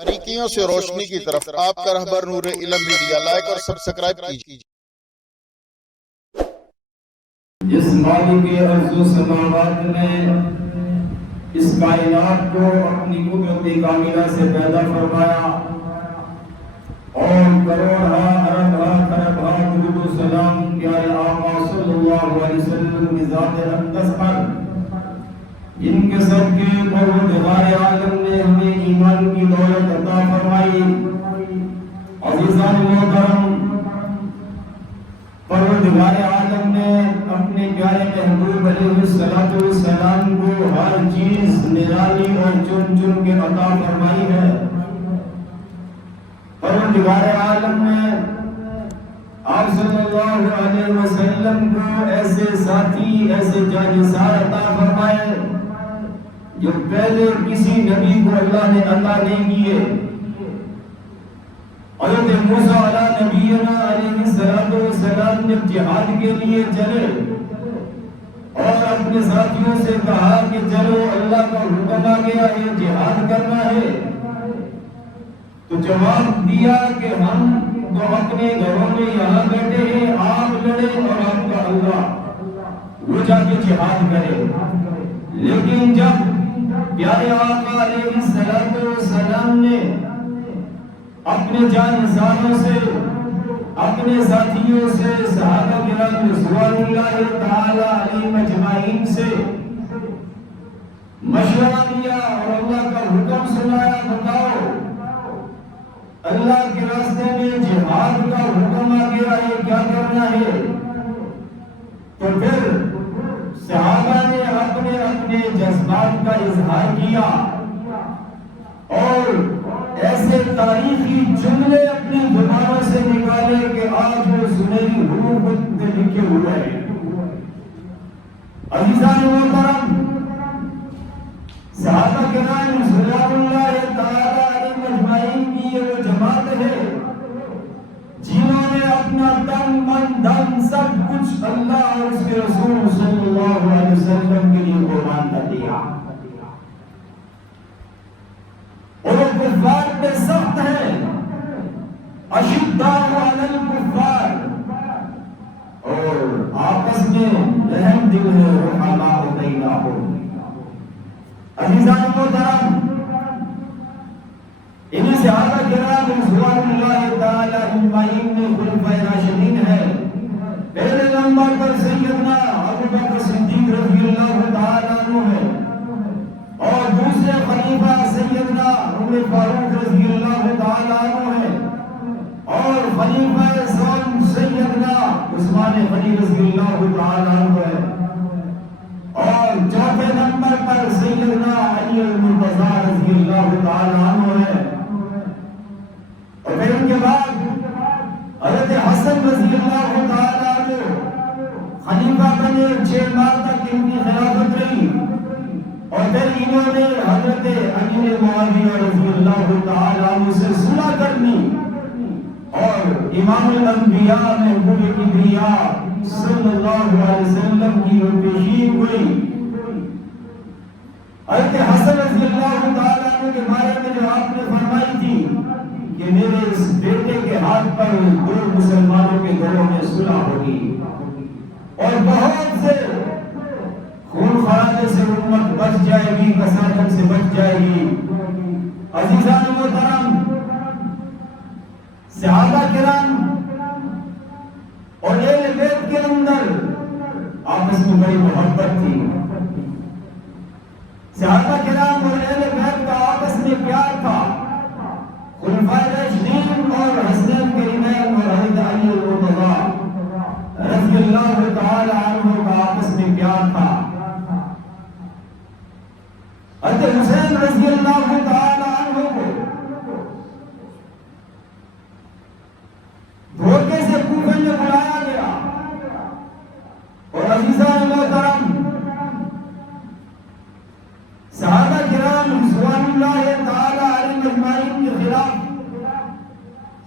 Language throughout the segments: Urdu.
باریکیوں سے روشنی کی طرف آپ کا رہبر نور علم میڈیا لائک اور سبسکرائب کیجیے۔ جس مالک ارض و سماوات نے اس کائنات کو اپنی قدرت کاملہ سے پیدا فرمایا اور کروڑ ارب خرب درود و سلام پیارے آقا صلی اللہ علیہ وسلم کی ذات اقدس پر، جن کے صدقے پروردگار عالم نے ہمیں ایمان کی دولت عطا فرمائی۔ عزیزان محترم، پروردگار عالم نے اپنے پیارے محبوب علیہ السلام کو ہر چیز نرالی اور چن چن کے عطا فرمائی ہے۔ پروردگار عالم نے آپ صلی اللہ علیہ وسلم کو ایسے ساتھی، ایسے جانثار عطا فرمائے جو پہلے کسی نبی کو اللہ نے عطا نہیں کیے۔ حضرت موسیٰ علیہ نبینا علیہ السلام جب جہاد کے لیے چلے اور اپنے ساتھیوں سے کہا کہ چلو اللہ کا حکم آ گیا ہے، جہاد کرنا ہے، تو جواب دیا کہ ہم تو اپنے گھروں میں یہاں بیٹھے ہیں، آپ لڑے اور آپ کا اللہ وہ جا کے جہاد کرے۔ لیکن جب پیارے آقا علیہ السلام نے اپنے جانثاروں سے، اپنے ساتھیوں سے، صحابہ کرام رضوان اللہ تعالی علیہم اجمعین سے مشورہ دیا اور اللہ کا حکم سنایا، بتاؤ اللہ کے راستے میں جہاد کا حکم آ گیا ہے، کیا کرنا ہے؟ تو پھر صحابہ نے اپنے اپنے جذبات کا اظہار کیا اور ایسے تاریخی جملے اپنی زبانوں سے نکالے کہ آج وہ سنہری حروف میں لکھے ہوئے ہیں۔ عزیزان محترم، صحابہ کرام رضوان اللہ تعالی علیہم اجمعین کی یہ وہ جماعت ہے جنہوں نے اپنا تن من دھن سب کچھ اللہ اور اس کے رسول صلی اللہ علیہ وسلم کے لیے قربان کر دیا، اور وہ کفار پہ سخت ہے، اشداء علی الکفار، اور آپس میں رحم دل ہے، رحماء بینہم۔ عزیزان محترم، انہی صحابہ کرام رضوان اللہ تعالی اجمعین میں خلفائے راشدین ہے۔ پہلے نمبر پر سیدنا ابوبکر صدیق رضی اللہ تعالی عنہ ہے، اور دوسرے خلیفہ سیدنا عمر فاروق رضی اللہ تعالی عنہ ہے، اور خلیفہ ثانی سیدنا عثمان غنی رضی اللہ تعالی عنہ ہے، اور چوتھے نمبر پر سیدنا علی المرتضی رضی اللہ تعالی عنہ ہے، اور پھر ان کے بعد حضرت حسن رضی اللہ تعالی عنہ خلیفہ بنے، 6 ماہ تک ان کی خلافت رہی، اور پھر انہوں نے حضرت علی معاویہ رضی اللہ تعالی عنہ سے صلح کر لی، اور امام الانبیاء محبوب کبریا صلی اللہ علیہ وسلم کی وہ پیشین ہوئی۔ حضرت حسن رضی اللہ تعالی عنہ کے بارے میں جو آپ نے فرمائی تھی کہ میرے اس بیٹے کے ہاتھ پر 2 مسلمانوں کے گھروں میں صلح ہوگی اور بہت سے خون خرابے سے امت بچ جائے گی، کثرت سے بچ جائے گی۔ عزیزان محترم، صحابہ کرام اور اہل بیت کے اندر آپس میں بڑی محبت تھی۔ صحابہ کرام اور اہل بیت کا آپس میں پیار تھا۔ خلفائے راشدین اور حسنین کریمین اور حضرت علی المرتضی رضی اللہ تعالی عنہ کا آپس میں پیار تھا۔ حضرت حسین رضی اللہ تعالی عنہ کو دھوکے سے کوفے میں بلایا گیا، اور عزیزان محترم، صحابہ کرام رضوان اللہ تعالی علیہم اجمعین کے خلاف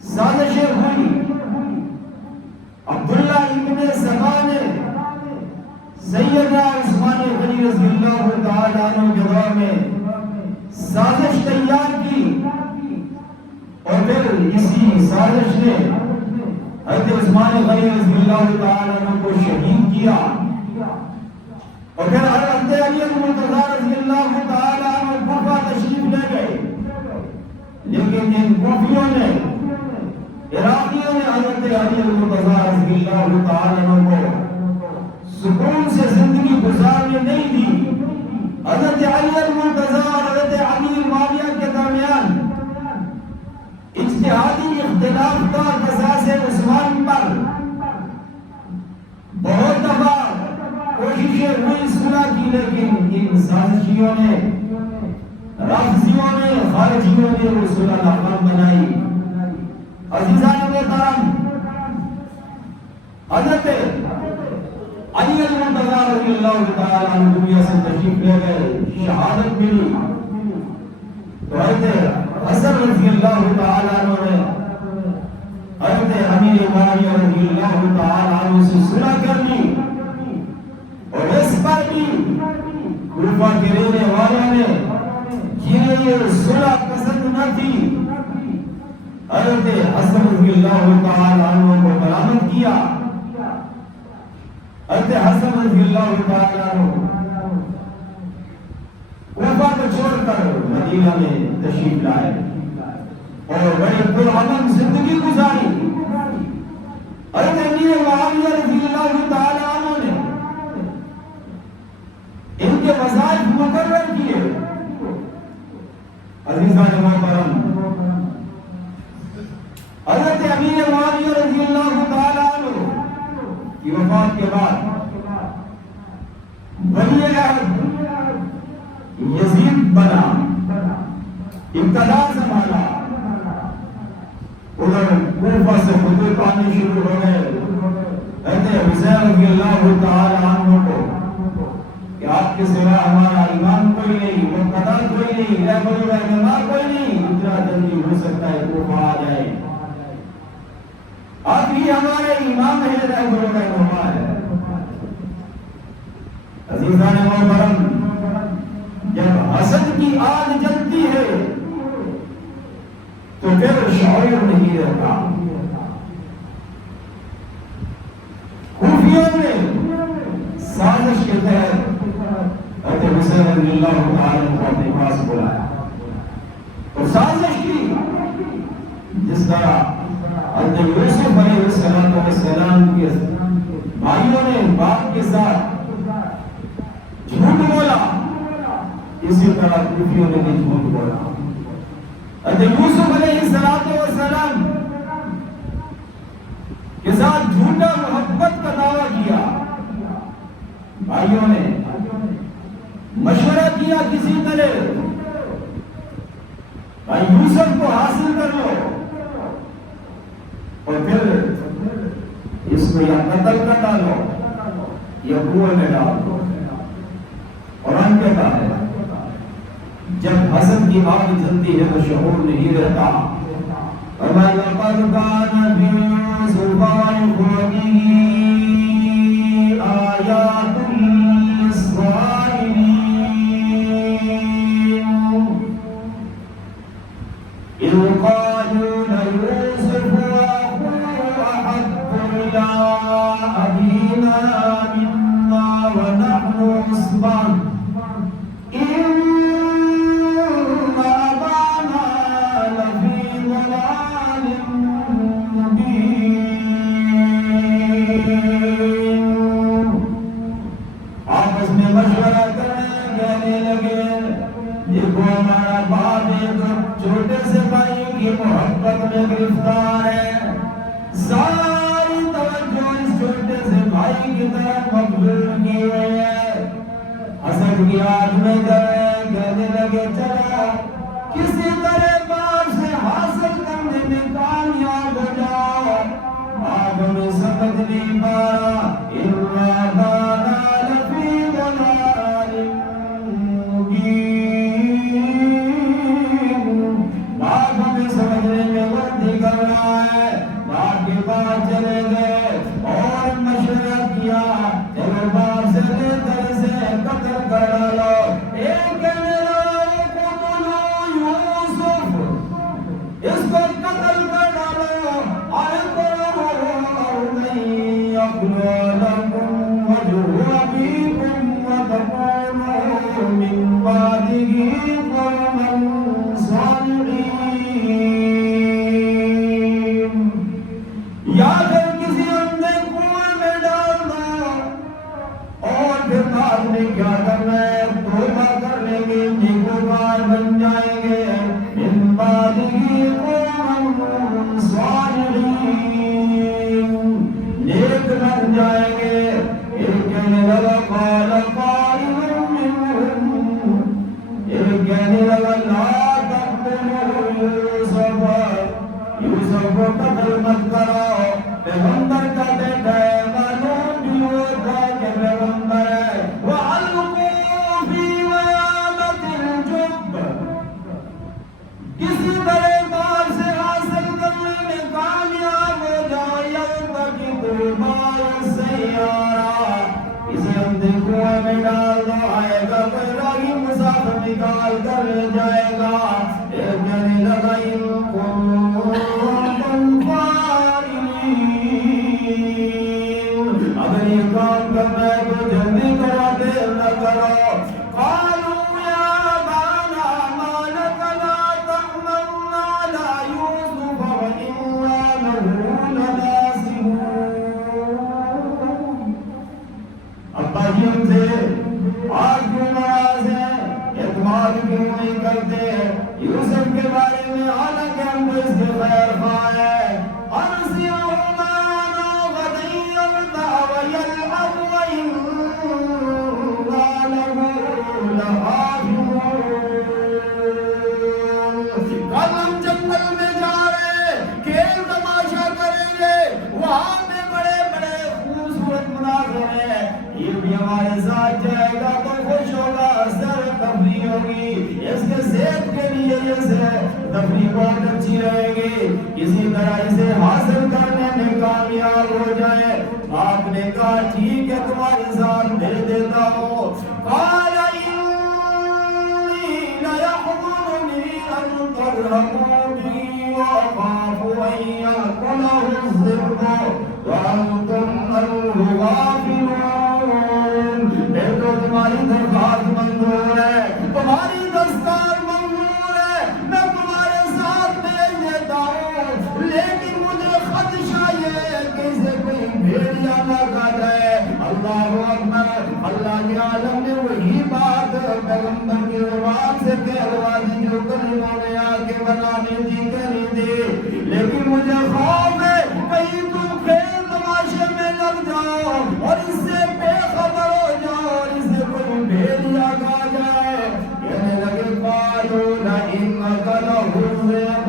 سازشیں ہوئی۔ عبداللہ ابن سبا نے سیدنا عثمان غنی رضی اللہ تعالی عنہ کے دور میں سازش تیار کی اسی سازش نے حضرت عثمان غنی رضی اللہ تعالیٰ عنہ کو شہید کیا، اور پھر حضرت علی المرتضیٰ رضی اللہ تعالیٰ عنہ کوفہ تشریف لے گئے، لیکن ان کوفیوں نے، عراقیوں نے حضرت علی المرتضیٰ رضی اللہ تعالیٰ عنہ کو سکون سے زندگی گزارنے نہیں دی۔ حضرت علی المرتضیٰ اور حضرت علی معاویہ کے درمیان اجتہادی اختلاف کا قصاص عثمان پر بہت دفعہ کوششیں ہوئی صلح کی، لیکن ان سازشیوں نے، رافضیوں نے، خارجیوں نے وہ صلح ناکام بنائی۔ عزیزان محترم، حضرت علی المرتضیٰ رضی اللہ تعالیٰ عنہ دنیا سے تشریف لے گئے، شہادت ملی، تو حضرت حسن رضی اللہ تعالیٰ عنہ نے حضرت امیر معاویہ رضی اللہ تعالیٰ عنہ سے صلح کر لی، اور اس پر بھی کوفہ کے رہنے والوں نے جنہیں یہ صلح پسند نہ تھی، حضرت حسن رضی اللہ تعالیٰ عنہ کو ملامت کیا۔ حضرت حسن رضی اللہ تعالیٰ عنہ کوفہ کو چھوڑ کر مدینہ میں تشریف لائے اور بڑی پرامن زندگی گزاری۔ حضرت امیر معاویہ رضی اللہ تعالیٰ عنہ نے ان کے وظائف مقرر کیے۔ عزیزان محترم، حضرت امیر معاویہ رضی اللہ تعالیٰ عنہ کی وفات کے بعد ولی عہد یزید بنا، اقتدار سنبھالا، ادھر کوفہ سے خطوط آنے شروع ہو گئے حضرت حسین رضی اللہ تعالی عنہ کو کہ آپ کے سوا ہمارا امام کوئی نہیں، مقتدر کوئی نہیں، رہبر و رہنما کوئی نہیں، اتنا جلدی ہو سکتا ہے کوفہ آ جائے، آپ ہی ہمارے امام ہیں، رہبر و رہنما ہے۔ عزیزان محترم، جب حسد کی آگ جلتی ہے تو پھر شعور نہیں رہتا۔ کوفیوں نے سازش کے تحت حضرت حسین رضی اللہ تعالیٰ عنہ کو اپنے پاس بلایا اور سازش کی، جس طرح حضرت یوسف علیہ السلام کے بھائیوں نے باپ کے ساتھ جھوٹ بولا، اسی طرح کوفیوں نے بھی جھوٹ بولا۔ حضرت یوسف علیہ السلام کے ساتھ جھوٹا محبت کا دعویٰ کیا، بھائیوں نے مشورہ کیا کسی طرح بھائی یوسف کو حاصل کر لو اور پھر اس کو یا قتل کر ڈالو یا کنویں میں ڈال دو۔ قرآن کہتا ہے جب حسد کی آگ جلتی ہے تو شعور نہیں رہتا۔ وَلَقَدْ كَانَ فِي يُوسُفَ وَإِخْوَتِهِ آيَاتٌ لِّلصَّائِلِينَ إِذْ قَالُوا لَيُوسُفُ وَأَخُوهُ أَحَبُّ إِلَىٰ أَبِينَا مِنَّا وَنَحْنُ عُصْبَةٌ چھوٹے سے بھائی کی محبت میں گرفتار ہے، ساری توجہ اس چھوٹے سے بھائی کی طرف مبذول کی ہوئی ہے۔ حسد کی آگ میں گئے، کہنے لگے چلا کسی طرح باپ سے حاصل کرنے میں کامیاب ہو جاؤ۔ آپ ہمیں سمجھ نہیں پارا اِنَّا كَانَا لَفِي ضَلَالٍ مُّبِينٍ۔ باپ ہمیں سمجھنے میں غلطی کر رہا ہے۔ باپ کے پاس چلے گئے اور مشورہ کیا، چلو باپ سے لے کر اسے قتل کر ڈالو۔ ایک کہنے لگا اقتلوا یوسف، اس کو قتل کر عباده قوما صالحين نیک بن جائیں گے ایک کہنے لگا قال قائل منهم ایک کہنے لگا لا تقتلوا یوسف کو قتل مت کرو پیغمبر کا بیٹا ہے معلوم بھی ہوتا کہ پیغمبر ہے وَأَلْقُوا فِي غَيَابَتِ الْجُبِّ کسی طرح مال سے حاصل کرنے میں کامیاب ہو جائے يَلْتَقِطُ مَعَ السَّيَّارَةِ اسے ہم کنویں میں ڈال دو آئے گا کوئی راہی مسافر نکال کر لے جائے گا ایک کہنے لگا اگر یہ کام کرنا ہے تو جلدی کرا دیر نہ کرو قالوا یا ابانا ما لك لا تأمنا على يوسف وإنا له لناصحون ابا جی ہم سے آج کیوں ناراض ہیں اعتماد کیوں نہیں کرتے یوسف کے بارے میں حالانکہ ہم کو اس کے خیر خواہ ہے ارسلهما غدا يرتع ويلعب وإنا له لحافظون کل ہم جنگل میں جا رہے کھیل تماشا کریں گے وہاں پہ بڑے بڑے خوبصورت مناظر ہیں یہ بھی ہمارے ساتھ جائے گا تو خوش ہوگا سر تفریح ہوگی اس کے صحت کے لیے یہ تفریح بہت اچھی رہے گی اسی طرح اسے حاصل کرنے میں کامیاب ہو جائے آپ نے کہا ٹھیک ہے تمہارے ساتھ بھیج دیتا ہوں قال انی لیحزننی ان تذهبوا بی واخاف ان یأکلہ الذئب وانتم عنہ غافلون میں تو تمہاری درخواست منظور ہے تمہاری دستار منظور ہے میں تمہارے ساتھ بھیج دیتا ہوں لیکن مجھے خدشہ یہ ہے کہ اسے کوئی بھیڑیا نہ کھا جائے اللہ اکبر اللہ کے عالم نے وہی بات پیغمبر کی زبان سے کہلوا دی جو کلموں نے آ کے بنانے دی کہنی تھی لیکن مجھے خوف ہے کہیں تم کھیل تماشے میں لگ جاؤ اور اس سے بے خبر ہو جاؤ اور اسے کوئی بھیڑیا کھا جائے کہنے لگے قالوا لئن أكله الذئب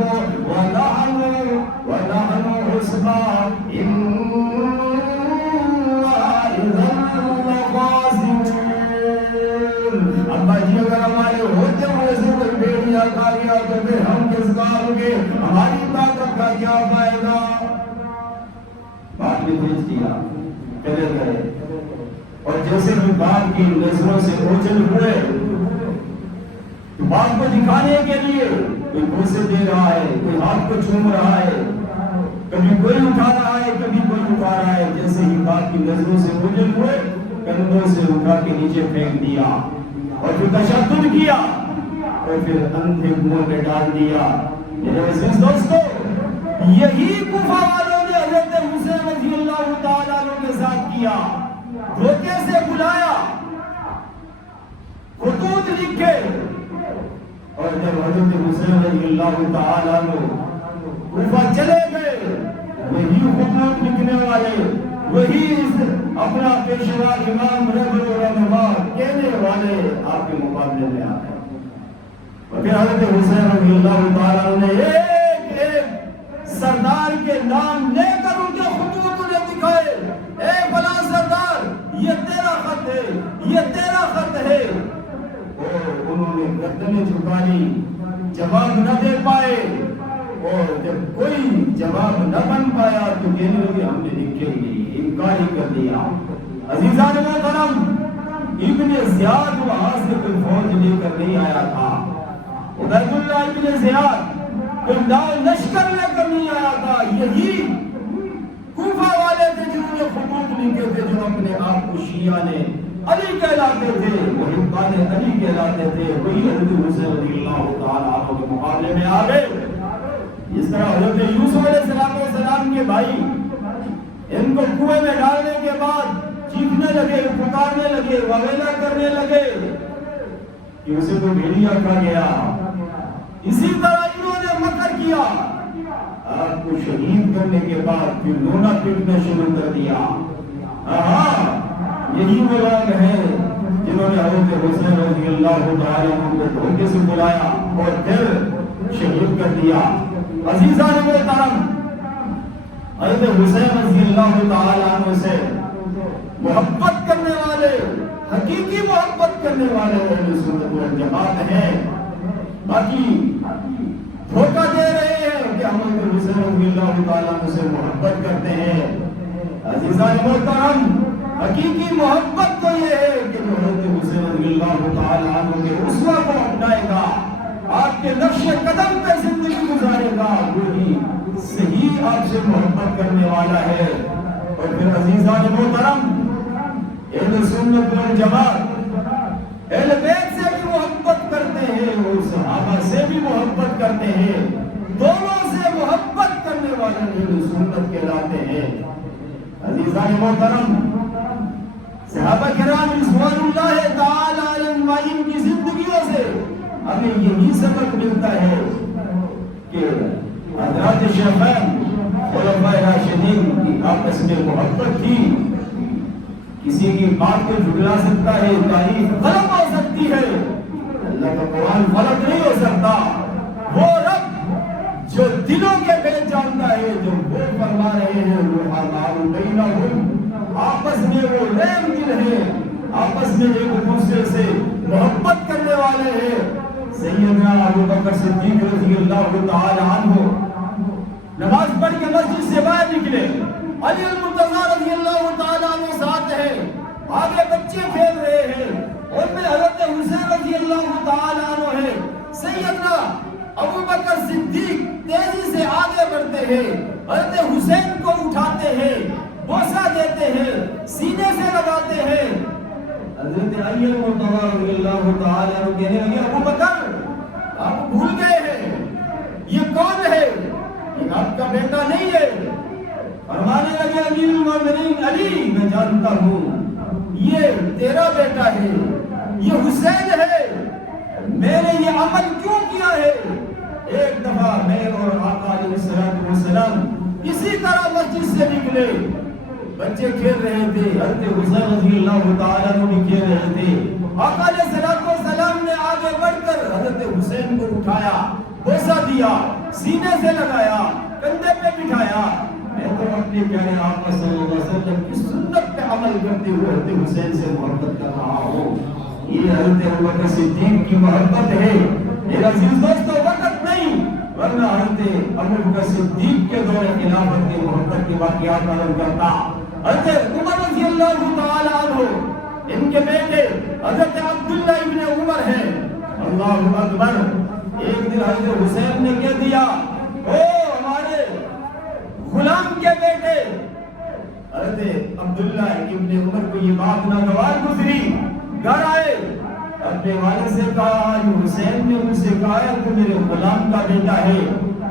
ونحن عصبة إنا إذا لخاسرون ابا جی اگر ہمارے ہوتے ہوئے سے کوئی بھیڑیا کھا گیا تو پھر ہم کس کام کے ہماری طاقت کا کیا فائدہ بات نے بھیج دیا چلے گئے اور جیسے بھی باپ کی نظروں سے اوجھل ہوئے تو باپ کو دکھانے کے لیے کوئی بوسے دے رہا ہے کوئی ہاتھ کو چوم رہا ہے کبھی کوئی اٹھا رہا ہے کبھی کوئی اٹھا رہا ہے جیسے ہی باپ کی نظروں سے اوجھل ہوئے کندھوں سے اٹھا کے نیچے پھینک دیا اور پھر تشدد کیا اور پھر اندھے کنویں میں ڈال دیا میرے عزیز دوستو یہی کوفہ والوں نے حضرت حسین رضی اللہ تعالیٰ عنہ کے ساتھ کیا دھوکے سے بلایا خطوط لکھے اور جب حضرت حسین رضی اللہ تعالیٰ عنہ کوفہ چلے گئے وہی خطوط لکھنے والے وہی اپنا پیشوا امام رہبر و رہنما کہنے والے آپ کے مقابلے میں آ گئے اور پھر حضرت حسین رضی اللہ تعالیٰ عنہ نے ایک ایک سردار کے نام لے کر ان کے خطوط انہیں دکھائے اے فلاں سردار یہ تیرا خط ہے یہ تیرا خط ہے اور انہوں نے گردنیں جھکا لی جواب نہ دے پائے اور جب کوئی جواب نہ بن پایا تو کہنے لگے ہم نے لکھے ہی انکار ہی کر دیا عزیزان محترم ابن زیاد وہاں سے کوئی فوج لے کر نہیں آیا تھا عبید اللہ ابن زیاد کوئی لشکر لے کر نہیں آیا تھا یہی کوفہ والے تھے جنہوں نے خطوط لکھے تھے جو اپنے آپ کو شیعہ نے علی کہلاتے تھے محبان علی کہلاتے تھے وہی حضرت حسین رضی اللہ تعالیٰ عنہ کے مقابلے میں آ گئے اس طرح حضرت یوسف علیہ السلام کے بھائی ان کو کنویں میں ڈالنے کے بعد چیخنے لگے پکارنے لگے وغیرہ کرنے لگے کہ اسے تو بھیڑیا کھا گیا اسی طرح انہوں نے کیا، آپ کو شہید کرنے کے بعد پھر رونا پیٹنا شروع کر دیا۔ ہاں یہی وہ لوگ ہیں جنہوں نے حضرت حسین رضی اللہ تعالی عنہ کو دھوکے سے بلایا اور پھر شہید کر دیا۔ عزیزان محترم، حضرت حسین رضی اللہ تعالی عنہ سے محبت کرنے والے، حقیقی محبت کرنے والے اہل سنت والجماعت ہیں، باقی دھوکہ دے رہے ہیں کہ ہم حضرت حسین رضی اللہ تعالی عنہ سے محبت کرتے ہیں۔ عزیزان محترم، حقیقی محبت تو یہ ہے کہ جو حضرت حسین رضی اللہ تعالی عنہ کے اسوہ کو اپنائے گا، آپ کے نقش قدم پہ زندگی گزارے گا، وہی صحیح آپ سے محبت کرنے والا ہے۔ اور پھر عزیزان محترم، اہل سنت والجماعت اہل بیت سے بھی محبت کرتے ہیں اور صحابہ سے بھی محبت کرتے ہیں، دونوں سے محبت کرنے والے اہل سنت کہلاتے ہیں۔ عزیزان محترم، صحابہ کرام رضوان اللہ تعالی علیہم اجمعین کی زندگیوں سے ہمیں یہی سبق ملتا ہے کہ حضرات شیخین خلفائے راشدین کی آپس میں محبت تھی۔ کسی کی بات کو جھٹلا سکتا ہے، تاریخ غلط ہو سکتی ہے، اللہ کا قرآن غلط نہیں ہو سکتا۔ وہ رب جو دلوں کے بھید جانتا ہے، جو وہ فرما رہے ہیں رحماء بینہم، آپس میں وہ رحم دل ہے، آپس میں ایک دوسرے سے محبت کرنے والے ہیں۔ سیدنا ابوبکر صدیق رضی اللہ تعالی عنہ نماز پڑھ کے مسجد سے باہر نکلے، علی المرتضیٰ رضی اللہ تعالیٰ عنہ ساتھ ہے، آگے بچے کھیل رہے ہیں، ان میں حضرت حسین رضی اللہ تعالیٰ عنہ ہے۔ سیدنا ابوبکر صدیق تیزی سے آگے بڑھتے ہیں، حضرت حسین کو اٹھاتے ہیں، بوسہ دیتے ہیں، سینے سے لگاتے ہیں۔ حضرت علی المرتضیٰ رضی اللہ تعالیٰ عنہ کہنے لگے، ابوبکر آپ بھول گئے ہیں یہ کون ہے، یہ آپ کا بیٹا نہیں ہے۔ فرمانے لگے امیر المومنین علی، میں جانتا ہوں یہ تیرا بیٹا ہے، یہ حسین ہے، میں نے یہ عمل کیوں کیا ہے؟ ایک دفعہ میں اور آقا علیہ السلام اسی طرح مسجد سے نکلے، بچے کھیل رہے تھے، حضرت حسین رضی اللہ تعالیٰ عنہ بھی کھیل رہے تھے، آقا علیہ السلام نے آگے بڑھ کر حضرت حسین کو اٹھایا، بوسہ دیا، سینے سے لگایا، کندھے پہ بٹھایا۔ میں تو اپنے پیارے آقا صلی اللہ علیہ وسلم کی سنت پہ عمل کرتے ہوئے حضرت حسین سے محبت کر رہا ہوں۔ یہ حضرت ابوبکر صدیق کی محبت ہے۔ میرا عزیز دوستو، وقت نہیں، ورنہ حضرت ابوبکر صدیق کے دور خلافت کی محبت کے واقعات بیان کرتا۔ حضرت عمر رضی اللہ تعالی عنہ، ان کے بیٹے حضرت عبداللہ ابن عمر ہیں، اللہ اکبر۔ ایک دن حضرت حسین نے کہہ دیا، او ہمارے غلام کے بیٹے، حضرت عبداللہ ابن عمر کو یہ بات ناگوار گزری، گھر آئے، اپنے والد سے کہا، حسین نے مجھ سے کہا ہے تو میرے غلام کا بیٹا ہے۔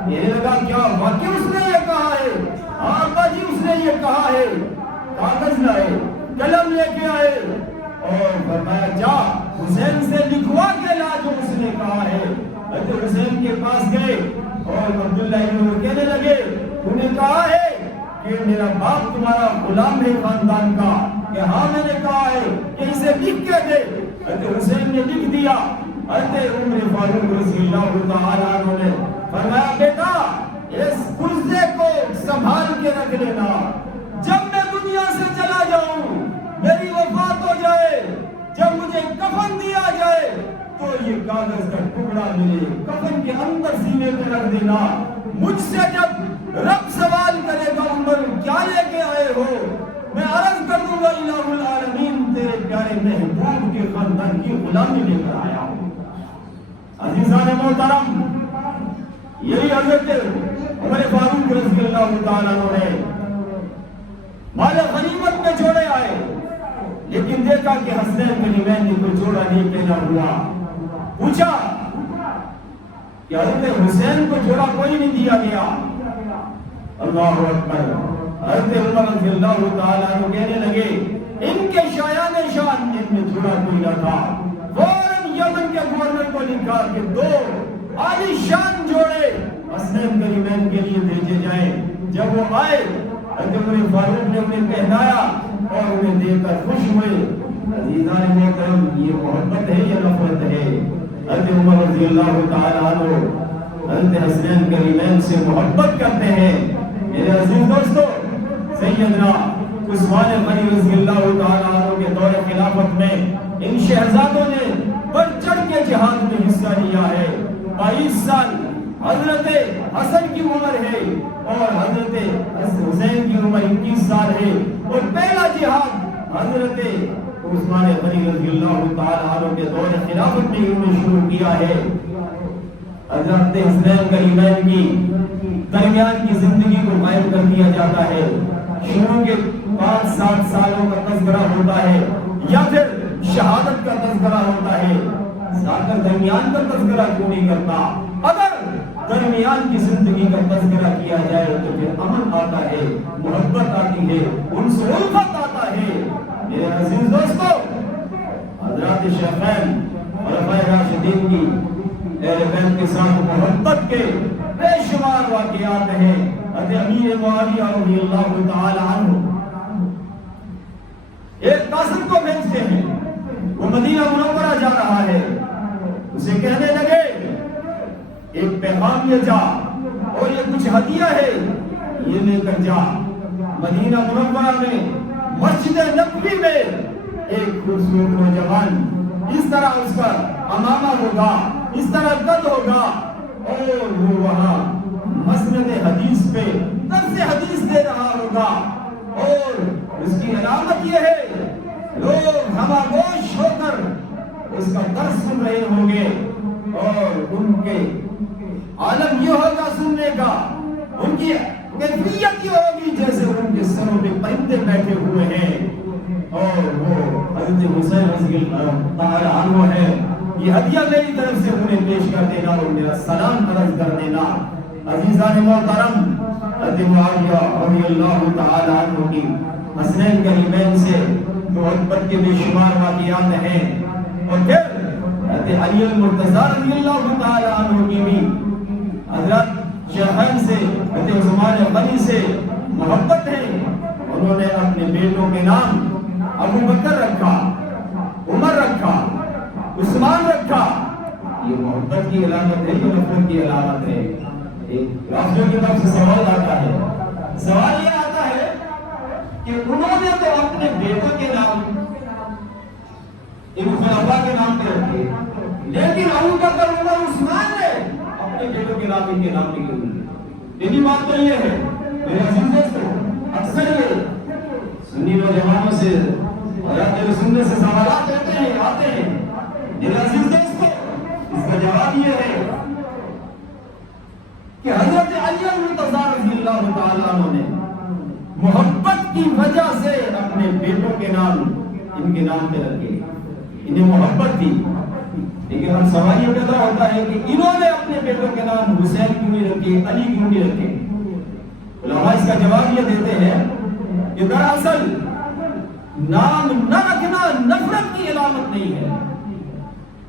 یہ لگا کیا واقعی اس نے یہ کہا ہے؟ ہاں ابا جی اس نے یہ کہا ہے۔ کاغذ لائے، قلم لے کے آئے اور فرمایا جا حسین سے لکھوا کے لا جو اس نے کہا ہے۔ حضرت حسین کے پاس گئے اور عبداللہ ابن عمر کہنے لگے، تو نے کہا ہے کہ میرا باپ تمہارا غلام ہے خاندان کا؟ کہ ہاں میں نے کہا ہے کہ اسے لکھ کے دے۔ حضرت حسین نے لکھ دیا۔ حضرت عمر فاروق رضی اللہ تعالیٰ عنہ نے فرمایا، بیٹا اس گرزے کو سنبھال کے رکھ لینا، جب میں دنیا سے چلا جاؤں، میری وفات ہو جائے، جب مجھے کفن دیا جائے تو یہ کاغذ کا ٹکڑا ملے، کفن کے اندر سینے پہ رکھ دینا۔ مجھ سے جب رب سوال کرے گا عمر کیا لے کے آئے ہو، میں عرض کر دوں گا الہ العالمین تیرے پیارے محبوب کے خاندان کی غلامی لے کر آیا ہوں۔ عزیزان محترم، یہی حضرت عمر فاروق رضی اللہ تعالیٰ عنہ نے مال غنیمت میں جوڑے آئے، لیکن دیکھا کہ حسنین بن عمیر نے کوئی جوڑا نہیں پہنا ہوا۔ پوچھا کہ حضرت حسین کو جوڑا کوئی نہیں دیا گیا۔ اللہ اکبر۔ حضرت عمر رضی اللہ تعالیٰ عنہ کہنے لگے، ان کے شایان شان ان میں جوڑا کوئی نہ تھا۔ فوراً یمن کے گورنر کو لکھا کہ دو عالی شان جوڑے حسنین جب وہ آئے حضرت عمر فاروق نے انہیں پہنایا اور انہیں دیکھ کر خوش ہوئے. عزیزان محترم یہ محبت ہے یا نفرت ہے؟ حضرت عمر رضی اللہ تعالیٰ عنہ حضرت حسنین کریمین سے محبت کرتے ہیں. میرے عزیز دوستو سیدنا عثمان غنی رضی اللہ تعالیٰ عنہ کے دور خلافت میں ان شہزادوں نے بڑھ چڑھ کے جہاد میں حصہ لیا ہے. 22 سال حضرت حسن کی عمر ہے اور حضرت حسین کی عمر 21 سال ہے اور پہلا جہاد حضرت عثمان غنی رضی اللہ تعالیٰ عنہ کے دور خلافت میں انہوں نے شروع کیا ہے. حضرت حسنین کریمین کی درمیان کی زندگی کو قائم کر دیا جاتا ہے. شروع کے 5-7 سالوں کا تذکرہ ہوتا ہے یا پھر شہادت کا تذکرہ ہوتا ہے. ذاکر درمیان کا تذکرہ کیوں نہیں کرتا؟ اگر درمیان کی زندگی کا تذکرہ کیا جائے تو پھر امن آتا ہے، محبت آتی ہے، انس و الفت آتا ہے. میرے عزیز دوستو حضرات شیخین خلفائے راشدین کی اہل بیت کے ساتھ محبت کے بے شمار واقعات ہیں. حضرت امیر معاویہ رضی اللہ تعالی عنہ ایک قاصد کو بھیجتے ہیں، وہ مدینہ منورہ جا رہا ہے. اسے کہنے لگے ایک پیغام لے جا اور یہ کچھ ہدیہ ہے یہ لے کر جا. مدینہ منورہ میں مسجد نبوی میں ایک خوبصورت نوجوان اس طرح اس کا امامہ ہوگا، اس طرح قد ہوگا اور وہ وہاں مسند حدیث پہ درس حدیث دے رہا ہوگا اور اس کی علامت یہ ہے لوگ خاموش ہو کر اس کا درس سن رہے ہوں گے اور ان کے عالم یہ ہوگا سننے کا، ان کی کیفیت یہ ہوگی جیسے ان کے سروں پہ پرندے بیٹھے ہوئے ہیں. اور وہ حضرت حسین رضی اللہ تعالی عنہ ہے. یہ ہدیہ میری طرف سے انہیں پیش کر دینا اور میرا سلام عرض کر دینا. عزیزان محترم حضرت معاویہ رضی اللہ تعالی عنہ کی حسنین کریمین سے محبت کے بے شمار واقعات ہیں. اور پھر حضرت علی المرتضیٰ رضی اللہ تعالی عنہ کی بھی حضرت شیخین سے حضرت عثمان غنی سے محبت ہے. انہوں نے اپنے بیٹوں کے نام ابو بکر رکھا، عمر رکھا، عثمان رکھا. یہ محبت کی علامت ہے، یہ نفرت کی علامت ہے. ایک رافضیوں کی طرف سے سوال آتا ہے، سوال یہ آتا ہے کہ انہوں نے تو اپنے بیٹوں کے نام ان خلفاء کے نام پہ رکھے، لیکن ابو بکر عمر عثمان نے اپنے بیٹوں کے نام ان کے نام لکھے ہوئے. یہی بات تو یہ ہے میرے عزیز دوستو. اکثر یہ سنی نوجوانوں سے اور سننے سے سوالات آتے ہیں. میرے عزیز دوستو اس کا جواب یہ ہے کہ حضرت علی المرتضیٰ رضی اللہ تعالیٰ عنہ نے محبت کی وجہ سے اپنے بیٹوں کے نام ان کے نام پہ رکھے. انہیں محبت تھی. لیکن ہم سوال یہ پیدا ہوتا ہے کہ انہوں نے اپنے بیٹوں کے نام حسین کیوں نہیں رکھے، علی کیوں نہیں رکھے؟ علماء اس کا جواب یہ دیتے ہیں کہ دراصل نام نہ رکھنا نفرت کی علامت نہیں ہے.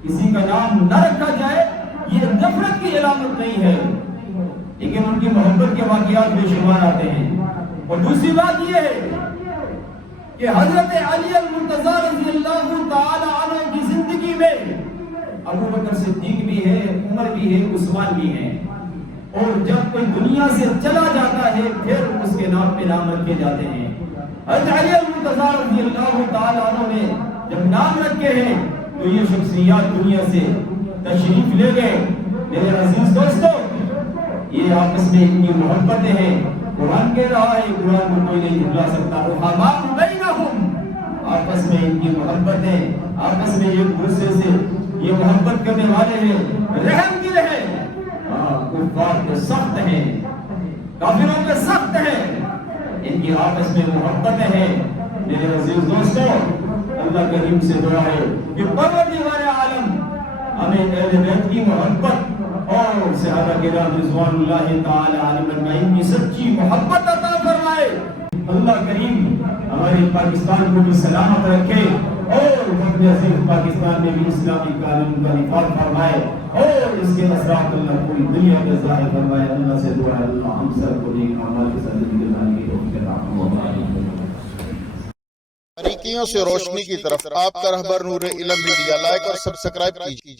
کسی کا نام نہ رکھا جائے یہ نفرت کی علامت نہیں ہے، لیکن ان کی محبت کے واقعات بے شمار آتے ہیں. اور دوسری بات یہ ہے کہ حضرت علی المرتضیٰ رضی اللہ تعالی عنہ کی زندگی میں ابو بکر صدیق بھی ہے، عمر بھی ہے، عثمان بھی ہے. اور جب کوئی دنیا سے چلا جاتا ہے پھر اس کے نام پہ نام رکھے جاتے ہیں. حضرت علی المرتضیٰ رضی اللہ تعالی عنہ نے جب نام رکھے ہیں تو یہ شخصیات دنیا سے تشریف لے گئے. میرے عزیز دوستو یہ آپس میں ان کی محبتیں ہیں. قرآن کہہ رہا ہے، قرآن کو کوئی نہیں جھٹلا سکتا. رحماء بینہم، آپس میں ان کی محبتیں، آپس میں ایک دوسرے سے یہ محبت کرنے والے ہیں، رحم کی رہے. کفار پہ سخت ہیں، کافروں پہ سخت ہیں، ان کی آپس میں محبتیں ہیں. میرے عزیز دوستو اللہ کریم سے دعا ہے کہ پروردگار عالم ہمیں اہل بیت کی محبت اور صحابہ کرام رضوان اللہ تعالی علیہم اجمعین کی سچی محبت عطا فرمائے. اللہ کریم ہمارے پاکستان کو بھی سلامت رکھے اور وطن عزیز پاکستان میں بھی اسلامی قانون کا نفاذ فرمائے اور اس کے اثرات اللہ پوری دنیا میں ظاہر فرمائے. اللہ سے دعا ہے اللہ ہم سب کو نیک اعمال کے ساتھ زندگی گزارنے کی توفیق عطا فرمائے. باریکیوں سے روشنی کی طرف آپ کا رہبر نور علم میڈیا لائک اور سبسکرائب کیجیے.